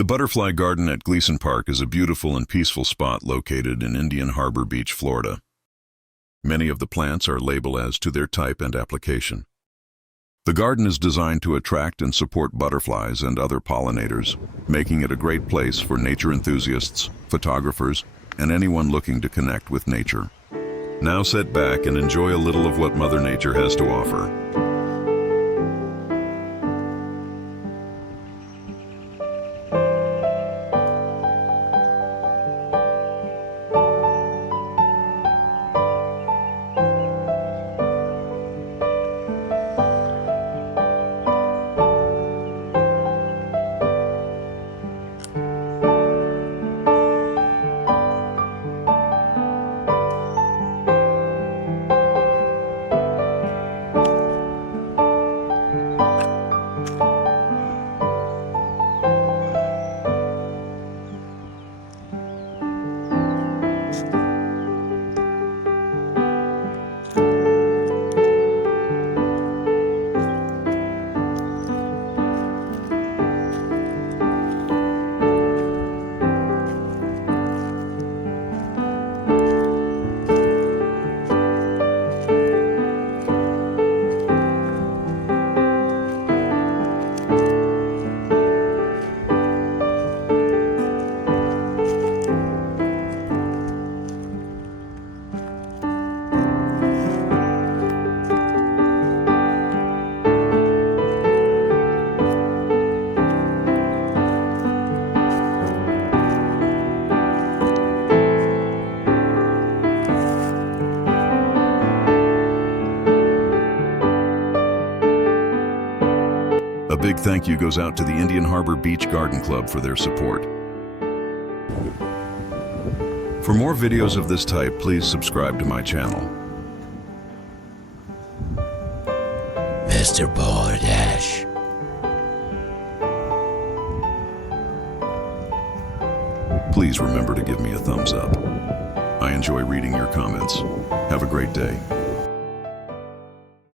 The Butterfly Garden at Gleason Park is a beautiful and peaceful spot located in Indian Harbor Beach, Florida. Many of the plants are labeled as to their type and application. The garden is designed to attract and support butterflies and other pollinators, making it a great place for nature enthusiasts, photographers, and anyone looking to connect with nature. Now sit back and enjoy a little of what Mother Nature has to offer. A big thank you goes out to the Indian Harbor Beach Garden Club for their support. For more videos of this type, please subscribe to my channel. MrBalerdash. Please remember to give me a thumbs up. I enjoy reading your comments. Have a great day.